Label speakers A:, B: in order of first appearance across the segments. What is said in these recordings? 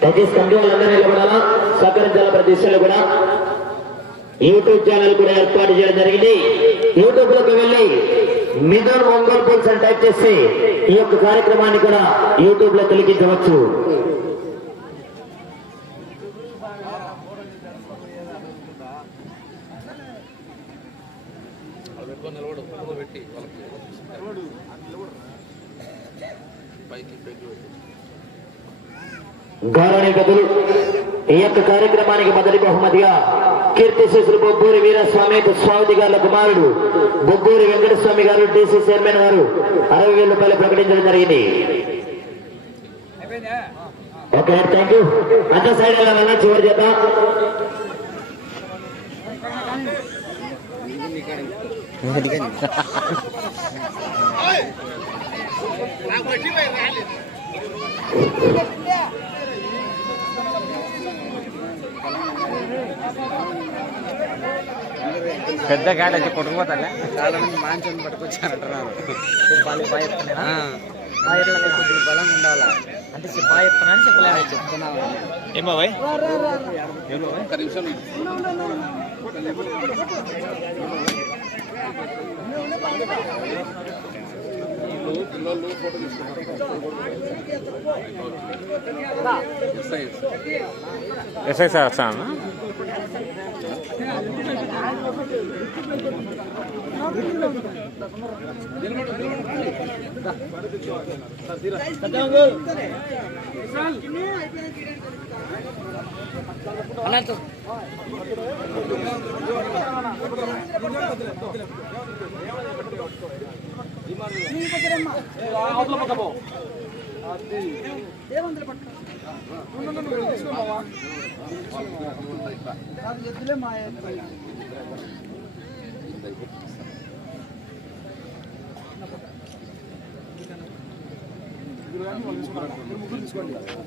A: దయచేసి కమిటీ వాళ్ళందరూ నిలబడాలా సహకరించాల ప్రతి విషయంలో కూడా. యూట్యూబ్ ఛానల్ కూడా ఏర్పాటు చేయడం జరిగింది. యూట్యూబ్లోకి వెళ్ళి మిథున్ ఒంగోలు పుల్స్ అని టైప్ చేసి ఈ యొక్క కార్యక్రమాన్ని కూడా
B: యూట్యూబ్లో తొలగించవచ్చు.
A: గౌరవనీయ పెద్దలు ఈ యొక్క కార్యక్రమానికి మొదటి బహుమతిగా కీర్తి శిశులు వీరస్వామి స్వామి గారి కుమారుడు బొగ్గూరి వెంకటస్వామి గారు డీసీ చైర్మన్ గారు అరవై వేల రూపాయలు ప్రకటించడం జరిగింది. ఓకే థ్యాంక్ యూ అంత సైడ్ వెళ్ళాలన్నా చివరి చేత
C: పెద్ద గాడి వచ్చి కొట్టుకుపోతాలే
D: చాలా మంది మాంసం పట్టుకొచ్చారంటున్నారు. చెప్తున్నారా బాగా చెప్తానే కొద్దిగా బలంగా ఉండాలా? అంటే బాగా చెప్తున్నాను చెప్పలేదు? చెప్తున్నావా
C: ఏమో భయ్
B: ఒక్క నిమిషం వీళ్ళు పిల్లలు ఫోటో తీసుకుంటారు ఎస్ఐ దేవంతులు పట్టుకో.
C: నువ్వు తీసుకున్నావా ఎస్ఐ సార్ వస్తాను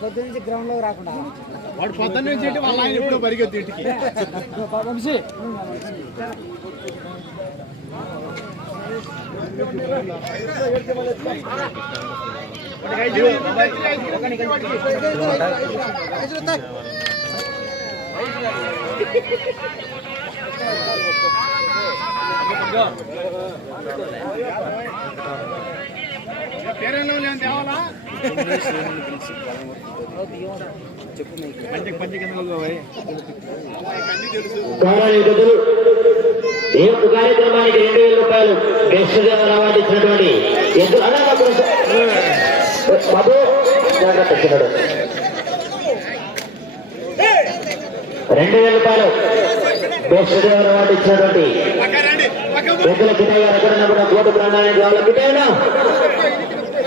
D: పొద్దు నుంచి గ్రౌండ్లో రాకుండా.
E: వాడు పొద్దున్న నుంచి ఏంటి వాళ్ళ ఆయన ఎప్పుడో పరిగెత్తి ఇంటికి. పేరెంట్లో
A: ఈ యొక్క కార్యక్రమానికి రెండు వేల రూపాయలు బెస్ట్గా రావాల్సినటువంటి ఎందుకు అలా మధు జాగ్రత్త ఇచ్చినాడు రెండు వేల రూపాయలు. బెస్ట్ డ్రైవర్ ఇచ్చినటువంటి ఎద్దుల కిటయ్య గారు ఎక్కడన్నా కూడా కోటి ప్రాణానికి కావాలి? కిటయ్యనా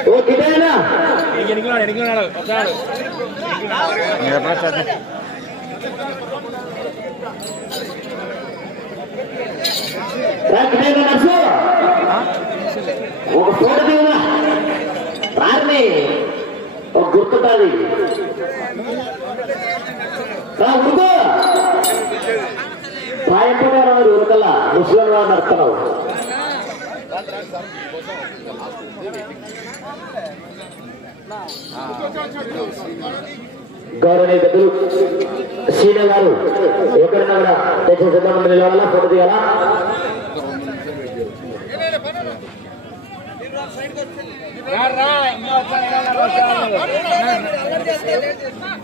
A: ఓ కిటయ్యనా
E: ఎనికినాడు ఎనికినాడు వస్తాడు
A: ఒక ఫోటో దిగునా రారిని ఒక గుర్తుంటుంది ఉరుకో. పాయపడే రాదు ఉరకల్లా ముస్లిం వాడు నడుతున్నావు గౌరవనీయ పెద్దలు సీనియర్ గారు ఎక్కడన్నా కూడా దయచేసి సిద్ధమంది నిలవాలా ఫోటో తీయాలా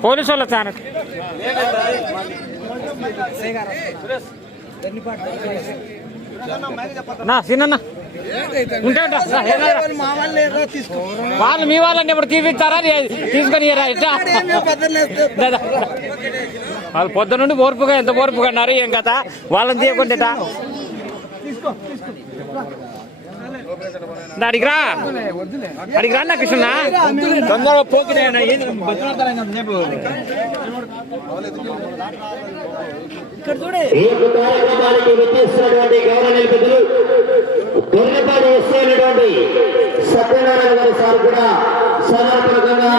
C: పోలీసు వాళ్ళు వచ్చాను నా సిన్న ఉంటా. వాళ్ళు మీ వాళ్ళని ఎప్పుడు తీపిస్తారా? తీసుకొని వాళ్ళు పొద్దు నుండి ఓర్పుగా ఎంత ఓర్పుగా అన్నారు ఏం కదా వాళ్ళని తీయకుండా తీసుకో. దా, అడిగి రా అడిగి రా నా కృష్ణ
E: తొందరగా పోకినాయన ఏంది బతుకుతారైనా
A: ఈ యొక్క కార్యక్రమానికి విచ్చేస్తున్నటువంటి గౌరవనీయ పెద్దలు దొరినపాటి ఎస్సీ అయినటువంటి సత్యనారాయణ గారి సార్ కూడా సమర్పణకంగా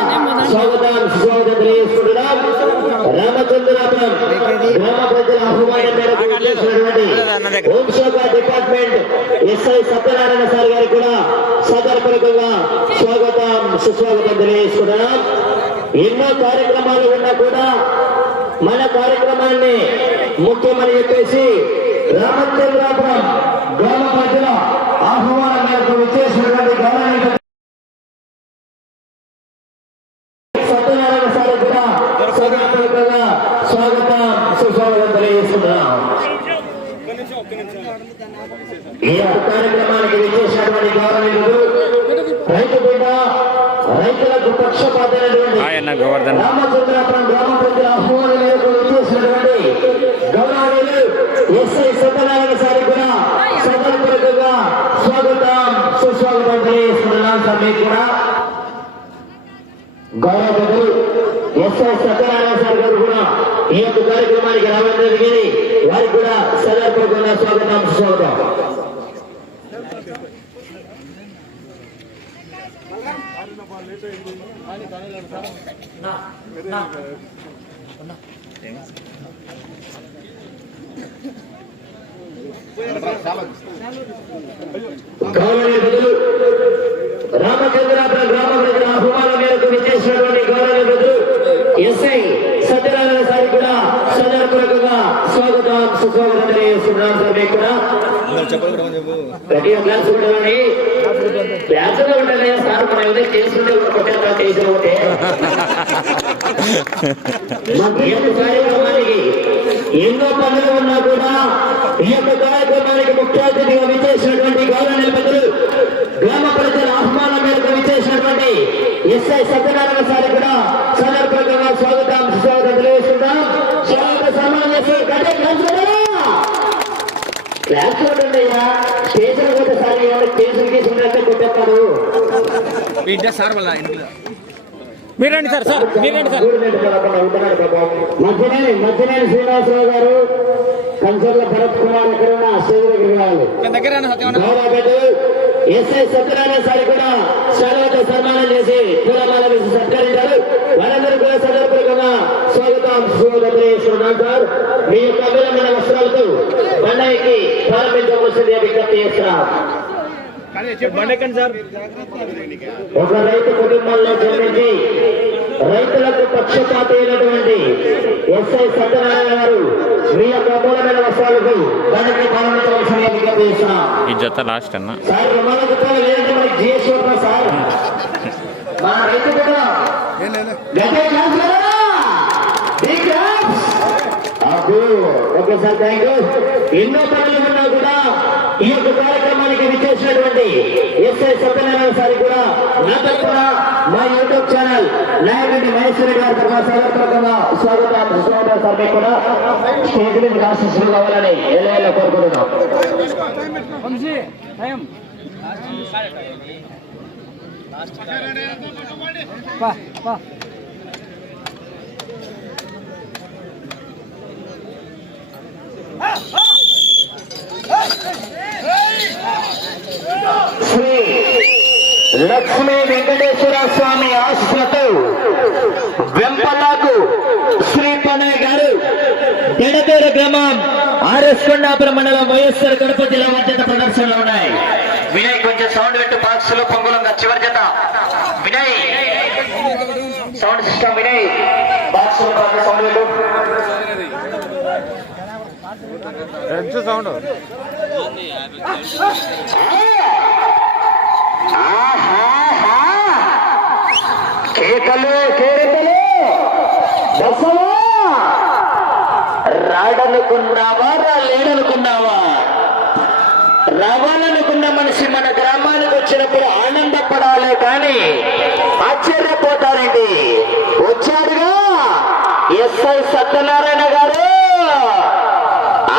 A: స్వాగతం సుస్వాగతం తెలియజేసుకుంటున్నాం. రామచంద్రాపురం గ్రామ ప్రజల ఆహ్వానం మేరకు చేసినటువంటి హోంశాఖ డిపార్ట్మెంట్ ఎస్ఐ సత్యనారాయణ సార్ గారికి కూడా సదర్పూర్వకంగా స్వాగతం సుస్వాగతం తెలియజేసుకుంటున్నాం. ఎన్నో కార్యక్రమాలు ఉన్నా కూడా మన కార్యక్రమాన్ని ముఖ్యమని చెప్పేసి రామచంద్రాపురం గ్రామ ప్రజల ఆహ్వానం మేరకు విచ్చేసినటువంటి గవర్నమెంట్ సత్యనారాయణ సార్ కూడా సదాపూర్వకంగా స్వాగతం సుస్వాగతం తెలియజేస్తున్నాం ఈ యొక్క కార్యక్రమానికి విచ్చేసినటువంటి గౌరవనీయులు రైతు బిడ్డ రైతులకు పక్షపాతైనటువంటి
C: ఆయన గోవర్ధన్
A: రామచంద్రాపురం గ్రామ ప్రజల ఆహ్వానం మేరకు విచ్చేసినటువంటి గౌరవనీయులు ఎస్ఐ సత్యనారాయణ సార్ కూడా గోవర్ధన్ స్వాగతం సుస్వాగతం కూడా. గౌరవలు ఎస్ఐ సత్యనారాయణ సార్ గారు కూడా ఈ యొక్క కార్యక్రమానికి రావడం జరిగింది. వారికి కూడా సదాపూర్వకంగా స్వాగతం స్వాగతం గౌరవనీయులు రామచంద్రాపురం గ్రామ ప్రజల ఆహ్వానం మేరకు విచ్చేసినటువంటి గౌరవనీయులు ఎస్ఐ సదర్పూర్వకంగా స్వాగతం సుస్వాగతం తెలియజేస్తున్నాం సార్లో ఉండాలి. సార్ మనం ఏదో చేసిన ఒకటే. కార్యక్రమానికి ఎన్నో పనులు ఉన్నా కూడా ఈ యొక్క కార్యక్రమానికి ముఖ్య అతిథిగా విచ్చేసినటువంటి గౌరవ పెద్దలు గ్రామ ప్రజల ఆహ్వానం మేరకు విచ్చేసినటువంటి ఎస్ఐ సత్యనారాయణ సారి కూడా స్టేషన్ కేసు ఉందంటే కొట్టేస్తాడు
C: మీరండి సార్ సార్ మీరండి సార్.
A: మధ్యనేని మధ్యనేని శ్రీనివాసరావు గారు కంచర్ల భరత్ కుమార్ ఎక్కడ ఉన్న రావాలి ఎస్ఐ సత్యనారాయణ సారి కూడా శాలతో సన్మానం చేసి పూలమాల వేసి సత్కరించారు. వారందరూ కూడా సందర్భంగా స్వాగతం. సార్. మీ యొక్క అభినందన వస్త్రాలతో బండాయికి ప్రారంభించవలసింది విజ్ఞప్తి చేస్తున్నాం. ఒక రైతు కుటుంబంలో జన్మించి రైతులకు పక్షపాత అయినటువంటి ఎస్ఐ సత్యనారాయణ గారు మీ యొక్క అమూలమైన వస్త్రాలకు దానికి ప్రారంభించవలసిందిగా విజ్ఞప్తి చేస్తున్నాం.
C: ఈ జత లాస్ట్ అన్న.
A: సార్ రూపాయలు లేదంటే జిఎస్టీ సార్? మా రైతు కూడా క్లాస్ కదా Big claps. అబ్బో ఒకేసారి థ్యాంక్ యూ ఎన్నో పనులు ఉన్నా కూడా ఈ యొక్క కార్యక్రమానికి విచ్చేసినటువంటి ఎస్ఐ సత్యనారాయణ సారి కూడా నా తరఫున మా యూట్యూబ్ ఛానల్ నాయకుడి మహేశ్వర రెడ్డి గారి తరఫున సగర్పూర్వకంగా స్వాగతం. స్వాగతం సార్ మీకు కూడా స్టేజ్ మీద ఆశీస్సులు కావాలని ఎలా కోరుకుంటున్నాం. శ్రీ లక్ష్మీ వెంకటేశ్వర స్వామి ఆశీస్సులతో వెంపలాకు శ్రీ పనయ్య గారు. ఎడతేర గ్రామం ఆర్ఎస్ కొండాపురం మండలం వైఎస్ఆర్ కడప జిల్లా మధ్యత ప్రదర్శనలు ఉన్నాయి. వినయ్ కొంచెం సౌండ్ పెట్టు బాక్స్లో పొంగులంగా చివరి జత. వినయ్. Sound system Vinay. బాక్స్లో సౌండ్ పెట్టు.
C: ఎంత సౌండ్?
A: కేకలు రాడనుకున్నావా రా లేడనుకున్నావా రావాలనుకున్న మనిషి మన గ్రామానికి వచ్చినప్పుడు ఆనందపడాలి కానీ ఆశ్చర్యపోతారండి. వచ్చాడుగా ఎస్ఐ సత్యనారాయణ గారు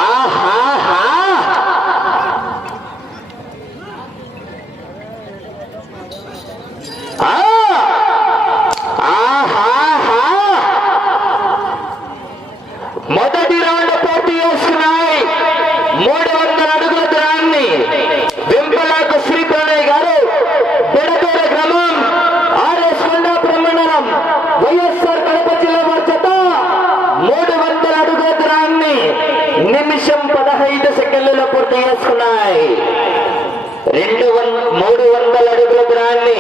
A: ఆహాహా ఆ! ఆహాహా! మొదటి రౌండ్ పూర్తి చేస్తున్నాయి మూడు వందల అడుగుల దూరాన్ని వెంపలాకు శ్రీ ప్రణయ్ గారు బెడతూర గ్రామం ఆర్ఎస్ కొండాపురం మండలం వైఎస్ఆర్ కడప జిల్లా మధ్యత నిమిషం పదహైదు సెకండ్లలో పూర్తి చేసుకున్నాయి రెండు వం మూడు వందల అడుగుల దూరాన్ని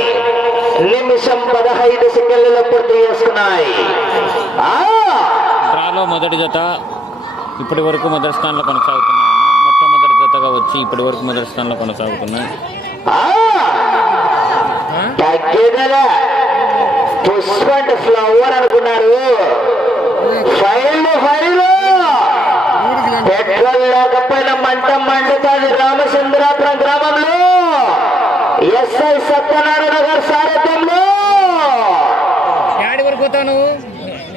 A: నిమిషం పదహైదు సెకండ్లలో పూర్తి చేసుకున్నాయి ఆ!
C: డ్రాలో మొదటి జత ఇప్పటి వరకు మొదటి స్థానంలో కొనసాగుతున్నాయి. మొట్టమొదటి జతగా వచ్చి ఇప్పటి వరకు మొదటి స్థానంలో కొనసాగుతున్నాయి.
A: ఫ్లవర్ అనుకున్నారు. ఫైల్ ఫైల్ పెట్రోల్ లేకపోయినా మంట మండుతుంది రామచంద్రాపురం గ్రామంలో. ఎస్ఐ సత్యనారాయణ గారి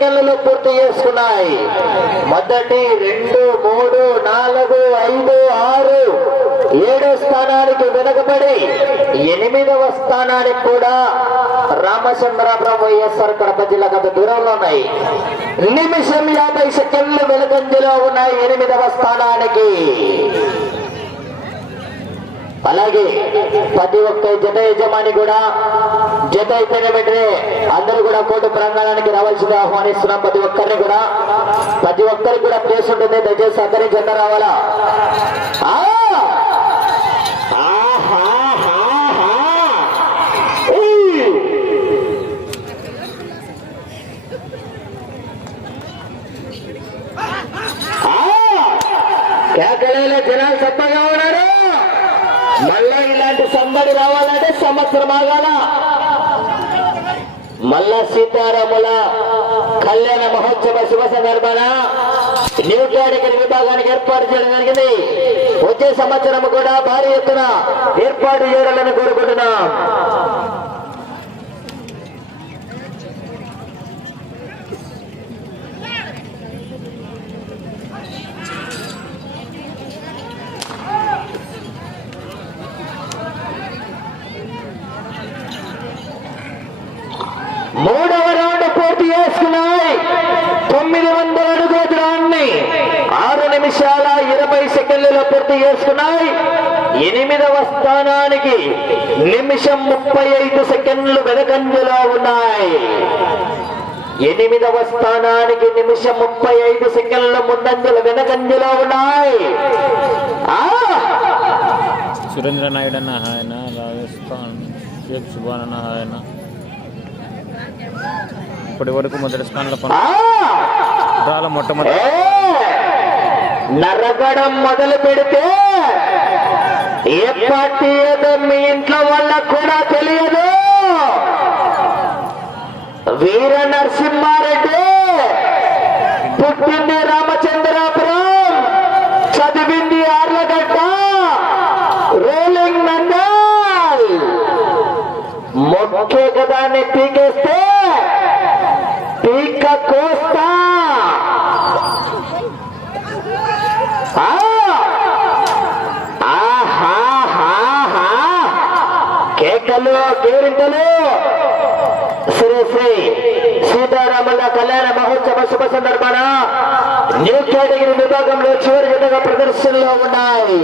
A: సెకండ్లలో పూర్తి చేసుకున్నాయి. మొదటి రెండు మూడు నాలుగు ఐదు ఆరు ఏడో స్థానానికి వెనుకబడి ఎనిమిదవ స్థానానికి కూడా రామచంద్రాపురం వైఎస్ఆర్ కడప జిల్లా గత దూరంలో ఉన్నాయి. నిమిషం యాభై సెకండ్లు వెనుకంజలో ఉన్నాయి ఎనిమిదవ స్థానానికి. అలాగే ప్రతి ఒక్క జత యజమాని కూడా జత అయిపోయిన వెంటనే అందరూ కూడా కోర్టు ప్రాంగణానికి రావాల్సింది ఆహ్వానిస్తున్నాం ప్రతి ఒక్కరిని కూడా. ప్రతి ఒక్కరికి కూడా ప్లేస్ ఉంటుంది. దయచేసి అందరి జత రావాలా? ఆ! కేకలేలో జనాలు చప్పగా ఉన్నారు. మళ్ళీ ఇలాంటి సందడి రావాలంటే సంవత్సరం ఆగాల. మల్ల సీతారాముల కళ్యాణ మహోత్సవ శుభ సందర్భాన న్యూ కేటగిరీ విభాగానికి ఏర్పాటు చేయడం జరిగింది. వచ్చే సంవత్సరం కూడా భారీ ఎత్తున ఏర్పాటు చేయాలని కోరుకుంటున్నాం మూడవ రౌండ్ పూర్తి చేసుకున్నాయి తొమ్మిది వందల అడుగుల దూరాన్ని ఆరు నిమిషాల ఇరవై సెకండ్లలో సెకండ్లలో పూర్తి చేసుకున్నాయి ఎనిమిదవ స్థానానికి నిమిషం ముప్పై ఐదు సెకండ్లు వెనకంజలో ఉన్నాయి. ఎనిమిదవ స్థానానికి నిమిషం ముప్పై ఐదు సెకండ్ల ముందంజలు వెనకంజలో ఉన్నాయి!
C: సురేంద్ర నాయుడు అన్న ఆయన రాజస్థాన్ షేక్ సుబాన్ అన్న ఆయన. ఇప్పటి వరకు మొదటి స్థానంలో మొట్టమొదటి!
A: నరగడం మొదలు పెడితే ఏ పార్టీ ఏదో మీ ఇంట్లో వాళ్ళకు కూడా తెలియదు. వీర నరసింహారెడ్డి పుట్టింది రామచంద్రాపురం చదివింది ఆర్లగడ్డ రోలింగ్ నందాల్ మొక్కే గదాన్ని పీకేస్తే శ్రీ సీతారాముల కళ్యాణ మహోత్సవ శుభ సందర్భాన న్యూ కేటగిరీ విభాగంలో చివరి విధంగా ప్రదర్శనలో ఉన్నాయి.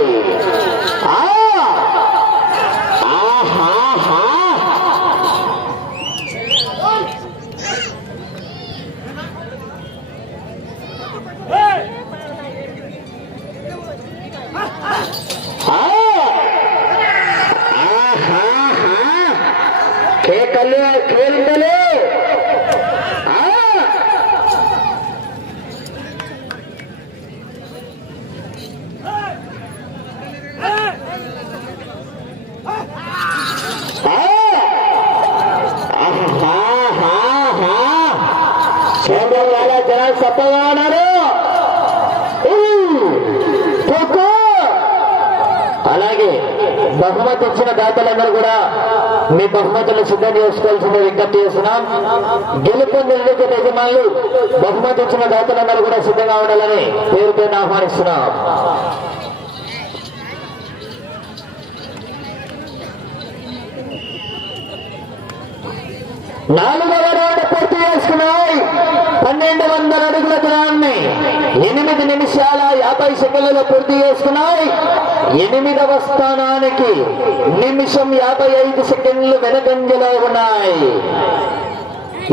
A: ఇచ్చిన కూడా మీ బహుమతులు సిద్ధం చేసుకోవాల్సిందే విజ్ఞప్తి చేస్తున్నాం. గెలుపు నిలదొక్క యజమానులు బహుమతి ఇచ్చిన దాతలందరూ కూడా సిద్ధంగా ఉండాలని పేరు పేరున ఆహ్వానిస్తున్నాం. నాలుగవ రౌండ్ పూర్తి చేసుకున్నాయి. పన్నెండు వందల అడుగుల దూరాన్ని ఎనిమిది నిమిషాల యాభై సెకండ్లలో పూర్తి చేసుకున్నాయి. ఎనిమిదవ స్థానానికి నిమిషం యాభై ఐదు సెకండ్లు వెనకంజలో ఉన్నాయి.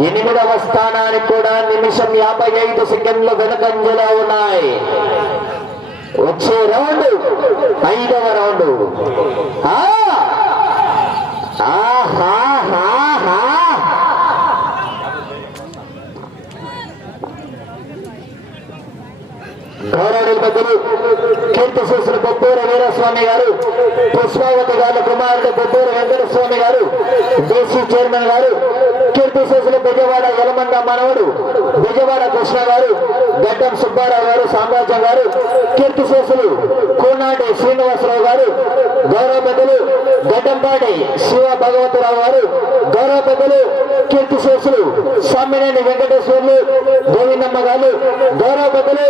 A: ఎనిమిదవ స్థానానికి కూడా నిమిషం యాభై ఐదు సెకండ్లు వెనకంజలో ఉన్నాయి. వచ్చే రౌండ్ ఐదవ రౌండ్. ఆహా. ఆహాహాహా. పెద్దలు కీర్తి చేసిన బొబ్బూర వీరస్వామి గారు పుష్పావతి గారి కుమారుడు బొబ్బూర వెంకటస్వామి గారు దేశీ చైర్మన్ గారు కీర్తి చేసిన బెజవాడ యలమండ మనవడు బెజవాడ కృష్ణ గారు గడ్డం సుబ్బారావు గారు సామ్రాజ్యం గారు కీర్తి శేషులు కోనాటి శ్రీనివాసరావు గారు గౌరవ పెద్దలు గడ్డంపాటి శివ భగవతరావు గారు గౌరవ పెద్దలు కీర్తి శేషులు స్వామినేని వెంకటేశ్వర్లు గోవిందమ్మ గారు గౌరవ పెద్దలు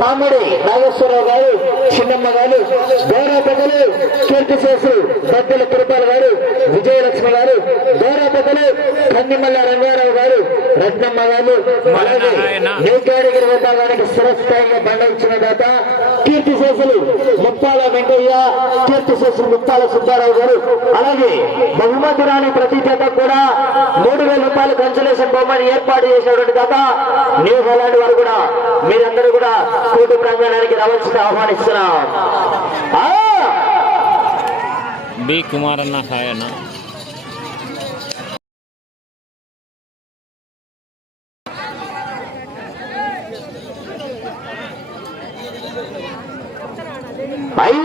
A: పామిడి నాగేశ్వరరావు గారు చిన్నమ్మ గారు గౌరవ పెద్దలు కీర్తి శేషులు బద్దెల తిరుపాల్ గారు విజయలక్ష్మి గారు గౌరవ పెద్దలు కన్నిమల్ల రంగారావు గారు రత్నమ్మ గారు అలాగే నేకాడిగిరి విభాగానికి స్థిరస్థాయిగా బండించిన తర్వాత కీర్తి శేషులు ముత్తాల వెంకయ్య కీర్తి శేషులు ముత్తాల సుబ్బారావు గారు అలాగే బహుమతి రాని ప్రతి జత కూడా మూడు వేల రూపాయలు కన్సలేషన్ బహుమతి ఏర్పాటు చేసినటువంటి దాత న్యూ హోలాండ్ వారు కూడా మీరందరూ కూడా కోర్టు ప్రాంగణానికి రావాల్సిన ఆహ్వానిస్తున్నాం.
C: బి కుమారన్న అన్న హాయ్ అన్న.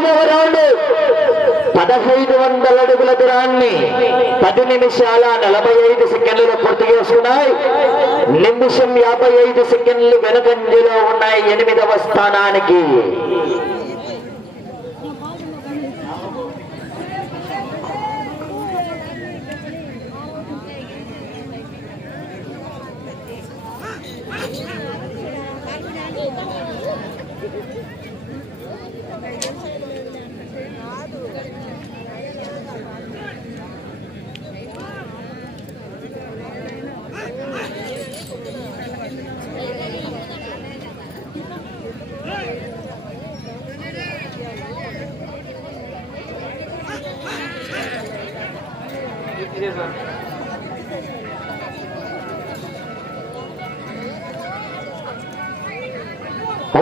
A: రెండవ పదహైదు వందల అడుగుల దూరాన్ని పది నిమిషాల నలభై ఐదు సెకండ్లు పూర్తి చేసుకున్నాయి. నిమిషం యాభై ఐదు సెకండ్లు వెనుకంజలో ఉన్నాయి ఎనిమిదవ స్థానానికి.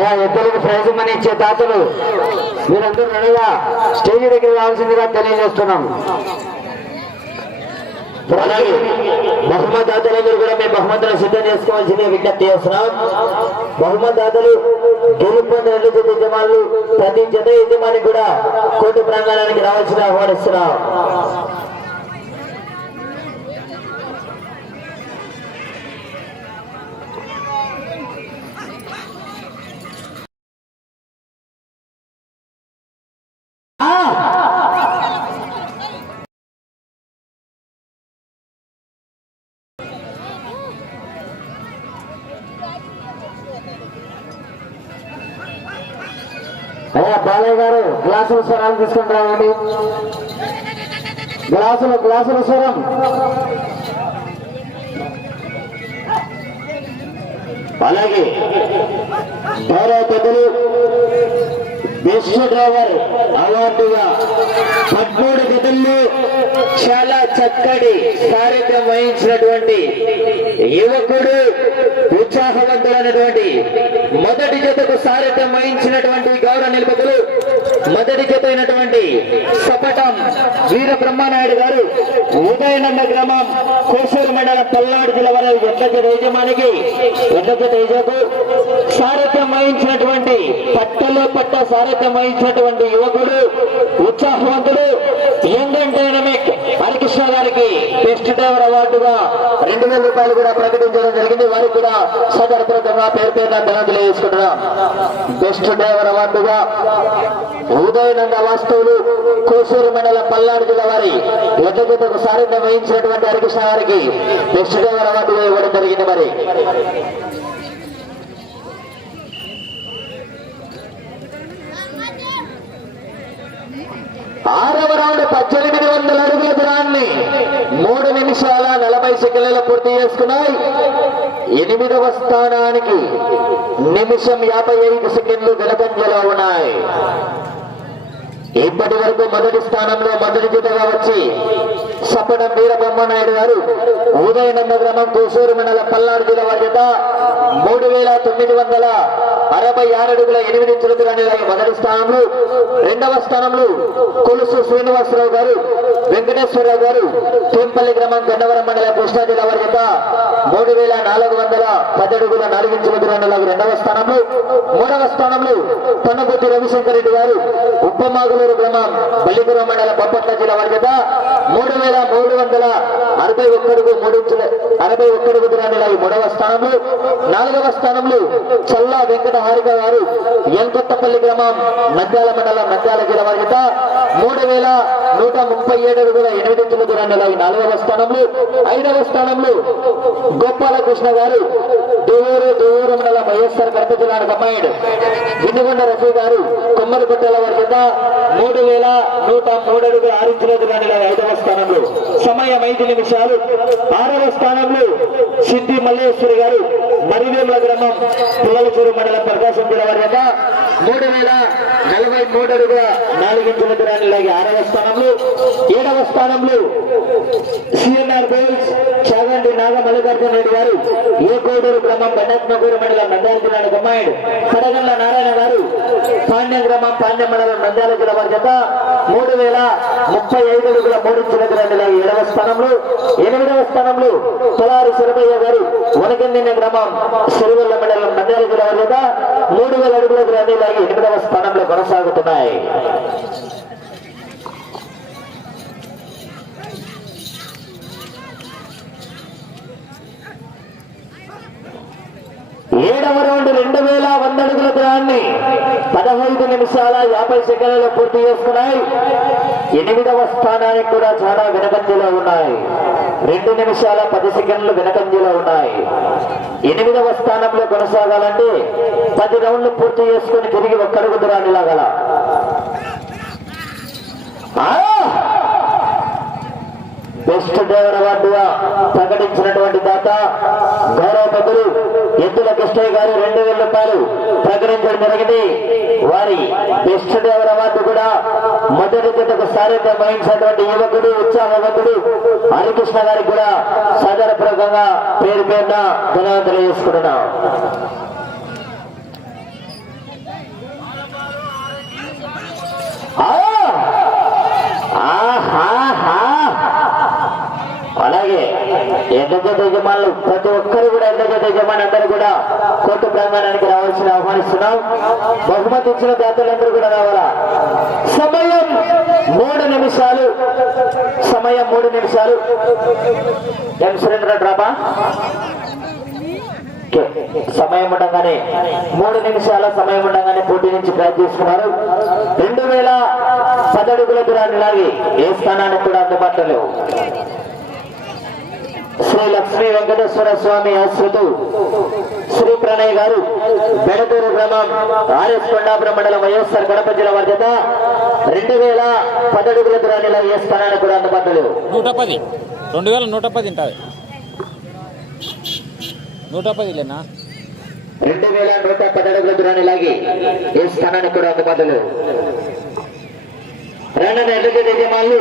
A: అయ్యా ఎద్దులకు ప్రైజ్ మనీ ఇచ్చే తాతలు మీరందరూ రెడీగా స్టేజ్ దగ్గర రావాల్సిందిగా తెలియజేస్తున్నాం. అలాగే బహుమతి దాతలందరూ కూడా మేము బహుమతులు సిద్ధం చేసుకోవాల్సిందిగా విజ్ఞప్తి చేస్తున్నాం. బహుమతి దాతలు గెలుపొందిన రెండు జత యజమానులు ప్రతి జత యజమాని కూడా కోర్టు ప్రాంగణానికి రావాల్సిన ఆహ్వానిస్తున్నాం. గ్లాసుల స్వరాలు తీసుకొని రావండి గ్లాసులు గ్లాసుల స్వరం. అలాగే గౌరవ పెద్దలు బెస్ట్ డ్రైవర్ అవార్డుగా పద్మూడు గదుల్లో చాలా చక్కటి కార్యక్రమం వహించినటువంటి యువకుడు ఉత్సాహవంతులైనటువంటి మొదటి జతకు సారథ్యం వహించినటువంటి గౌరవ నిలబతులు మొదటి జత సపటం వీర బ్రహ్మనాయుడు గారు ఉదయనంద గ్రామం కోసూరు మండలం పల్నాడు జిల్లా వారి ఎడ్ల యజమానికి ఎడ్ల యజకు సారథ్యం వహించినటువంటి పట్టలో పట్ట సారథ్యం వహించినటువంటి యువకుడు ఉత్సాహవంతుడు యంగ్ అండ్ డైనమిక్. హరికృష్ణ గారికి బెస్ట్ డ్రైవర్ అవార్డుగా రెండు వేల రూపాయలు కూడా ప్రకటించడం జరిగింది. వారికి కూడా సదర్భంగా పేరు పేరున ధనం తెలియజేసుకుంటున్నాం బెస్ట్ డ్రైవర్ అవార్డుగా ఉదయనంద వస్తువులు కోసూరు మండలం పల్నాడు జిల్లా వారి ఎద్దగతకు సారథ్యం వహించినటువంటి హరికృష్ణ గారికి బెస్ట్ డ్రైవర్ అవార్డుగా ఇవ్వడం జరిగింది మరి ఆరవ రౌండ్ పద్దెనిమిది వందల అడుగుల దూరాన్ని మూడు నిమిషాల నలభై సెకండ్లలో పూర్తి చేసుకున్నాయి. ఎనిమిదవ స్థానానికి నిమిషం యాభై ఐదు సెకండ్లు వెనకంజలో ఉన్నాయి. ఇప్పటి వరకు మొదటి స్థానంలో మొదటి జతగా వచ్చి సప్పడం వీర గారు ఉదయనంద గ్రామం కోసూరు మండల పల్నాడు జిల్లా వారి జత మూడు వేల తొమ్మిది వందల అరవై ఆరు అడుగుల ఎనిమిది చిలుకలని మొదటి స్థానంలో రెండవ స్థానంలో కొలుసు శ్రీనివాసరావు గారు వెంకటేశ్వరరావు గారు తేంపల్లి గ్రామం గన్నవరం మండలం కృష్ణా జిల్లా వారి మూడు వేల నాలుగు వందల పది అడుగుల నాలుగు చిలుకలని రెండవ స్థానంలో మూడవ స్థానంలో పన్నబుద్ధి రవిశంకర్ రెడ్డి గారు ఉప్పమాగులూరు గ్రామం బల్లిపురం మండలం బొప్పట్ల జిల్లా వారి మూడు వేల మూడు వందల అరవై ఒక్కడుగు మూడు అరవై ఒక్కడుగు దూరాన్ని మూడవ స్థానంలో నాలుగవ స్థానంలో చల్లా వెంకట హారిక గారు ఎల్కొత్తపల్లి గ్రామం నంద్యాల మండలం నంద్యాల జిల్లా మూడు వేల నూట ముప్పై ఏడు అడుగుల ఎనిమిది ఇంచుల దూరాన్ని నాలుగవ స్థానంలో ఐదవ స్థానంలో గోపాల కృష్ణ గారు దేవూరు దేవూరు మండలం వైఎస్ఆర్ కడప జిల్లాకు అమ్మాయిడు వినుగొండ రఫీ గారు కొమ్మరిపట్టల వారి మూడు వేల నూట మూడు అడుగుల ఆరు ఇంచుల దూరాన్ని ఐదవ స్థానంలో. సమయం ఐదు నిమిషాలు. ఆరవ స్థానంలో సిద్ధి మల్లేశ్వరి గారు మరివేముల గ్రామం పుల్లలచూరు మండలం ప్రకాశం జిల్లా వారి వద్ద మూడు వేల నలభై మూడు అడుగుల నాలుగు ఇంచుల దూరాన్ని లాగి ఆరవ స్థానంలో ఏడవ స్థానంలో సిఎన్ఆర్ బోల్ నాగ రెడ్డి గారు ఏ కోడూరు గ్రామం బండత్మగూరు మండలం నంద్యాల జిల్లాకు గుమ్మాయుడు కడగల్ల నారాయణ గారు పాండ్యం గ్రామం పాండ్యం మండలం నంద్యాల జిల్లా వారి చేత మూడు వేల ముప్పై ఐదు అడుగుల మూడు ఇంచుల ఏడవ స్థానంలో ఎనిమిదవ స్థానంలో తలారి శరభయ్య గారు వనకందిన గ్రామం సిరివల్ల మండలం నంద్యాల జిల్లా వారి చేత మూడు వేల అడుగుల గ్రామీణ ఎనిమిదవ స్థానంలో కొనసాగుతున్నాయి. ఏడవ రౌండ్ రెండు వేల వంద అడుగుల దూరాన్ని పదహైదు నిమిషాల యాభై సెకండ్లలో పూర్తి చేసుకున్నాయి. ఎనిమిదవ స్థానానికి కూడా చాలా వెనకంజలో ఉన్నాయి. రెండు నిమిషాల పది సెకండ్లు వెనకంజలో ఉన్నాయి. ఎనిమిదవ స్థానంలో కొనసాగాలంటే పది రౌండ్లు పూర్తి చేసుకుని తిరిగి ఒక్కడుగు దూరాన్ని లాగల. బెస్ట్ డ్రైవర్ అవార్డుగా ప్రకటించినటువంటి దాత గౌరవ పెద్దలు ఎద్దుల కృష్ణయ్య గారు రెండు వేల రూపాయలు ప్రకటించడం జరిగింది. వారి బెస్ట్ డ్రైవర్ అవార్డు కూడా మొదటి గతకు సారీగా వహించినటువంటి యువకుడు ఉత్సాహవంతుడు హరికృష్ణ గారికి కూడా సాధారణపూర్వకంగా పేరు పేరున ధనవంతులు చేసుకుంటున్నాం ఆహా! అలాగే ఎండగడ్డ యజమానులు ప్రతి ఒక్కరు కూడా ఎండగడ్డ యజమాని అందరూ కూడా కోర్టు ప్రాంగణానికి రావాల్సిన ఆహ్వానిస్తున్నాం. బహుమతి ఇచ్చిన దాతలందరూ కూడా రావాలా? సమయం మూడు నిమిషాలు. సమయం మూడు నిమిషాలు. ఎం సురేంద్ర డ్రామా సమయం ఉండగానే మూడు నిమిషాల సమయం ఉండగానే పోటీ నుంచి ప్రయత్నిస్తున్నారు చేసుకున్నారు. రెండు వేల పదడుగుల దూరాన్ని లాగి ఏ స్థానానికి కూడా అందుబాటులో లేవు. శ్రీ లక్ష్మీ వెంకటేశ్వర స్వామి ఆశ్రుతు శ్రీ ప్రణయ్ గారు బెడతూరు గ్రామం ఆర్ఎస్ కొండాపురం మండలం వైఎస్ఆర్ కడప జిల్లా వర్గత రెండు వేల పదడుగుల దూరాన్ని లాగి ఏ స్థానానికి కూడా అందుబాటులో
C: నూట పది. రెండు వేల నూట పది ఉంటుంది. నూట పది లేనా?
A: రెండు వేల నూట పదడుగుల దూరాన్ని లాగి ఏ స్థానానికి కూడా అందుబాటులో. రానున్న ఎన్నికల యజమానులు